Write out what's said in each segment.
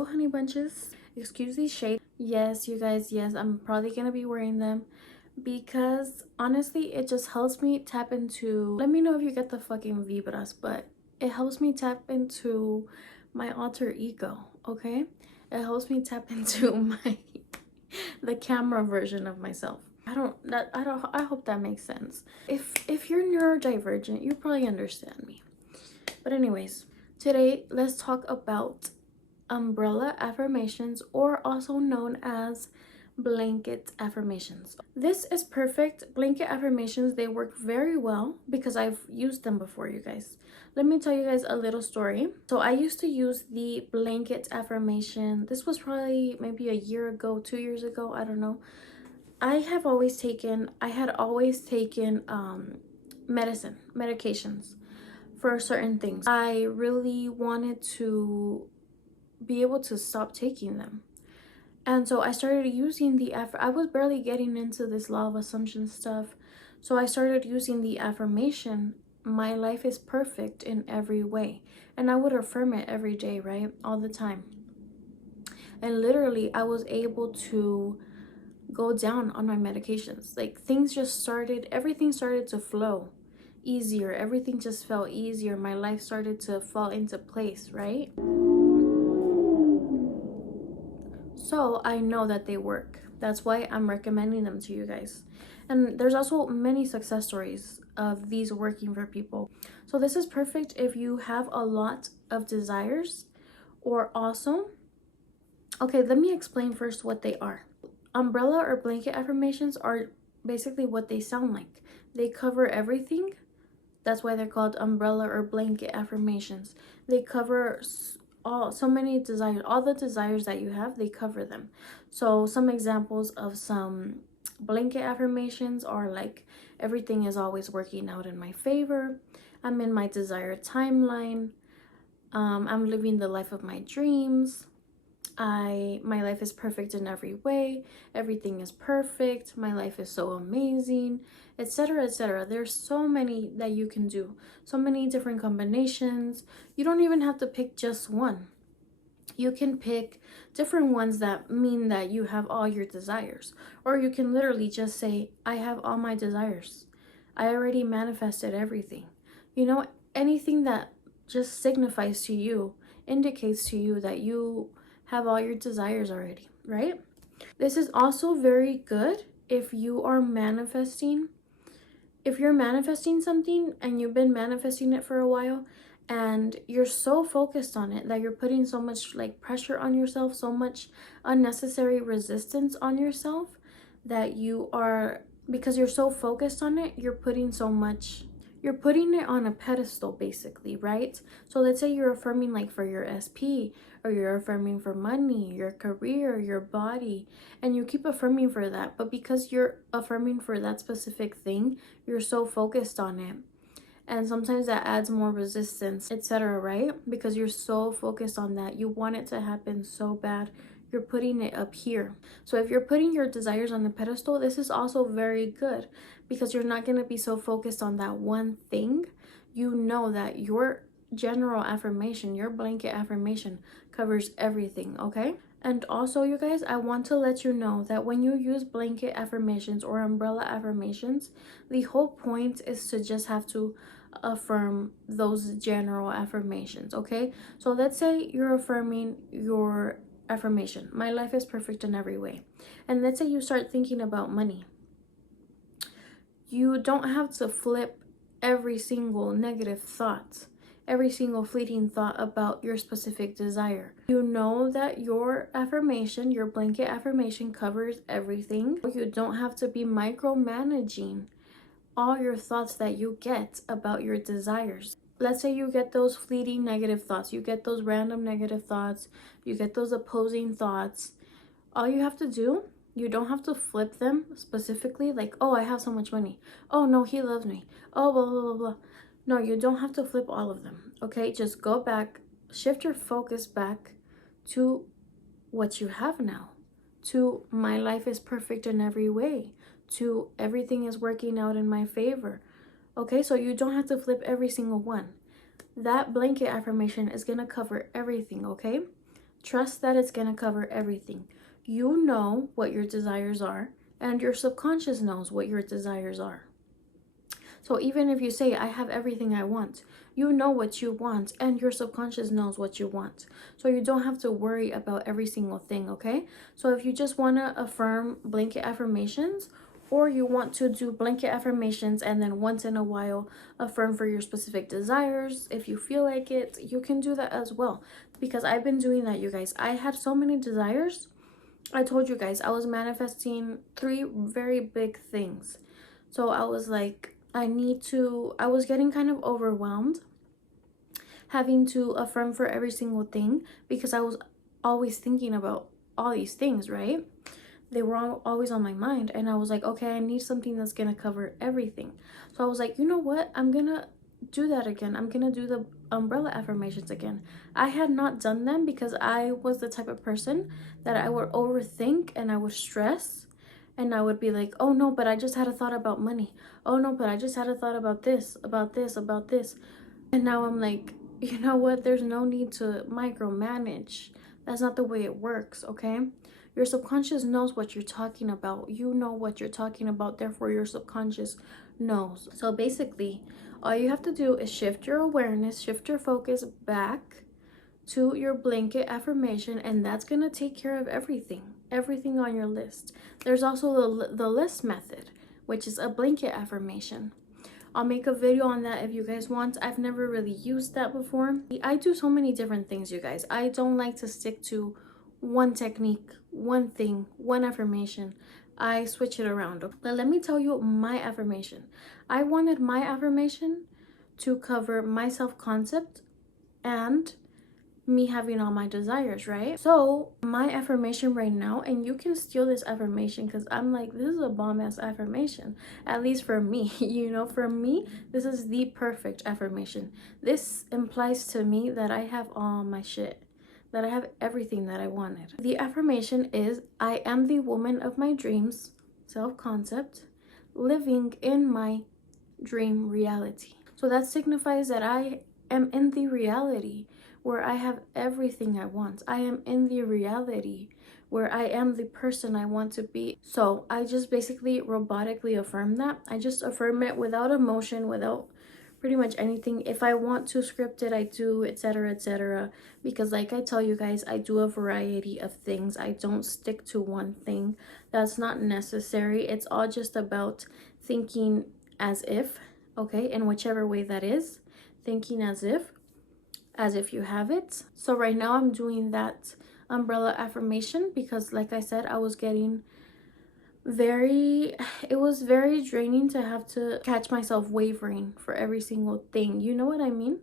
Hello, honey bunches. Excuse these shades. Yes, you guys, yes, I'm probably gonna be wearing them because honestly, it just helps me tap into. Let me know if you get the fucking vibras, but it helps me tap into my alter ego, okay? It helps me tap into the camera version of myself. I hope that makes sense. If you're neurodivergent, you probably understand me. But anyways, today let's talk about umbrella affirmations, or also known as blanket affirmations. This is perfect. Blanket affirmations, they work very well because I've used them before, you guys. Let me tell you guys a little story. So I used to use the blanket affirmation. This was probably maybe a year ago, 2 years ago, I don't know. I had always taken medications for certain things. I really wanted to be able to stop taking them. And so I started using I was barely getting into this law of assumption stuff. So I started using the affirmation, my life is perfect in every way. And I would affirm it every day, right? All the time. And literally, I was able to go down on my medications. Like everything started to flow easier. Everything just felt easier. My life started to fall into place, right? So I know that they work. That's why I'm recommending them to you guys. And there's also many success stories of these working for people. So this is perfect if you have a lot of desires, or also, okay, let me explain first what they are. Umbrella or blanket affirmations are basically what they sound like. They cover everything. That's why they're called umbrella or blanket affirmations. They cover so many desires. All the desires that you have, they cover them. So some examples of some blanket affirmations are like, everything is always working out in my favor, I'm in my desired timeline, I'm living the life of my dreams, my life is perfect in every way, everything is perfect, my life is so amazing, etc., etc. There's so many that you can do, so many different combinations. You don't even have to pick just one. You can pick different ones that mean that you have all your desires, or you can literally just say, I have all my desires, I already manifested everything. You know, anything that just signifies to you, indicates to you that you have all your desires already, right? This is also very good if you are manifesting. If you're manifesting something and you've been manifesting it for a while and you're so focused on it that you're putting so much like pressure on yourself, so much unnecessary resistance on yourself, that because you're so focused on it, you're putting it on a pedestal basically, right? So let's say you're affirming like for your SP, or you're affirming for money, your career, your body, and you keep affirming for that. But because you're affirming for that specific thing, you're so focused on it. And sometimes that adds more resistance, etc., right? Because you're so focused on that. You want it to happen so bad. You're putting it up here. So if you're putting your desires on the pedestal, this is also very good because you're not going to be so focused on that one thing. You know that your general affirmation, your blanket affirmation covers everything, okay? And also, you guys, I want to let you know that when you use blanket affirmations or umbrella affirmations, the whole point is to just have to affirm those general affirmations, okay? So let's say you're affirming your affirmation, my life is perfect in every way. And let's say you start thinking about money. You don't have to flip every single negative thought, every single fleeting thought about your specific desire. You know that your affirmation, your blanket affirmation, covers everything. You don't have to be micromanaging all your thoughts that you get about your desires. Let's say you get those fleeting negative thoughts, you get those random negative thoughts, you get those opposing thoughts. All you have to do, you don't have to flip them specifically, like, oh, I have so much money, oh no, he loves me, oh, blah blah blah blah. No, you don't have to flip all of them, okay? Just go back, shift your focus back to what you have now, to my life is perfect in every way, to everything is working out in my favor. Okay, so you don't have to flip every single one. That blanket affirmation is going to cover everything, okay? Trust that it's going to cover everything. You know what your desires are, and your subconscious knows what your desires are. So even if you say, I have everything I want, you know what you want, and your subconscious knows what you want. So you don't have to worry about every single thing, okay? So if you just want to affirm blanket affirmations, or you want to do blanket affirmations and then once in a while affirm for your specific desires, if you feel like it, you can do that as well. Because I've been doing that, you guys. I had so many desires. I told you guys, I was manifesting 3 very big things. So I was like, I was getting kind of overwhelmed having to affirm for every single thing because I was always thinking about all these things, right? They were always on my mind, and I was like, okay, I need something that's gonna cover everything. So I was like, you know what, I'm gonna do that again. I'm gonna do the umbrella affirmations again. I had not done them because I was the type of person that I would overthink and I would stress, and I would be like, oh no, but I just had a thought about money. Oh no, but I just had a thought about this, about this, about this. And now I'm like, you know what, there's no need to micromanage. That's not the way it works, okay? Your subconscious knows what you're talking about. You know what you're talking about, therefore your subconscious knows. So basically, all you have to do is shift your awareness, shift your focus back to your blanket affirmation, and that's going to take care of everything on your list. There's also the list method, which is a blanket affirmation. I'll make a video on that if you guys want. I've never really used that before. I do so many different things, you guys. I don't like to stick to one technique, one thing, one affirmation. I switch it around. But let me tell you my affirmation. I wanted my affirmation to cover my self-concept and me having all my desires, right? So my affirmation right now, and you can steal this affirmation because I'm like, this is a bomb-ass affirmation, at least for me. You know, for me, this is the perfect affirmation. This implies to me that I have all my shit, that I have everything that I wanted. The affirmation is, I am the woman of my dreams, self-concept, living in my dream reality. So that signifies that I am in the reality where I have everything I want. I am in the reality where I am the person I want to be. So I just basically robotically affirm that. I just affirm it without emotion, without pretty much anything. If I want to script it, I do, etc., etc. Because like I tell you guys, I do a variety of things. I don't stick to one thing. That's not necessary. It's all just about thinking as if, okay, in whichever way that is, thinking as if you have it. So right now I'm doing that umbrella affirmation because like I said, I was getting it was very draining to have to catch myself wavering for every single thing. You know what I mean?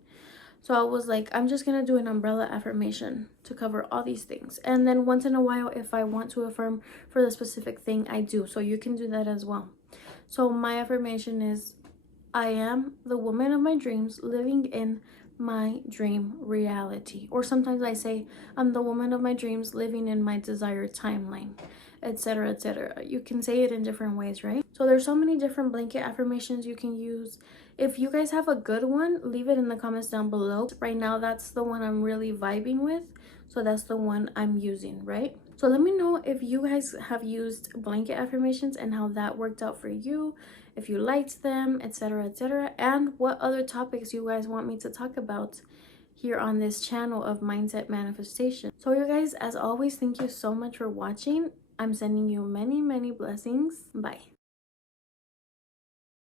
So I was like, I'm just gonna do an umbrella affirmation to cover all these things. And then once in a while, if I want to affirm for the specific thing, I do. So you can do that as well. So my affirmation is, I am the woman of my dreams living in my dream reality. Or sometimes I say, I'm the woman of my dreams living in my desired timeline, etc., etc. You can say it in different ways, right? So there's so many different blanket affirmations you can use. If you guys have a good one, leave it in the comments down below. Right now, that's the one I'm really vibing with. So that's the one I'm using, right? So let me know if you guys have used blanket affirmations and how that worked out for you, if you liked them, etc., etc., and what other topics you guys want me to talk about here on this channel of mindset manifestation. So you guys, as always, thank you so much for watching. I'm sending you many, many blessings. Bye.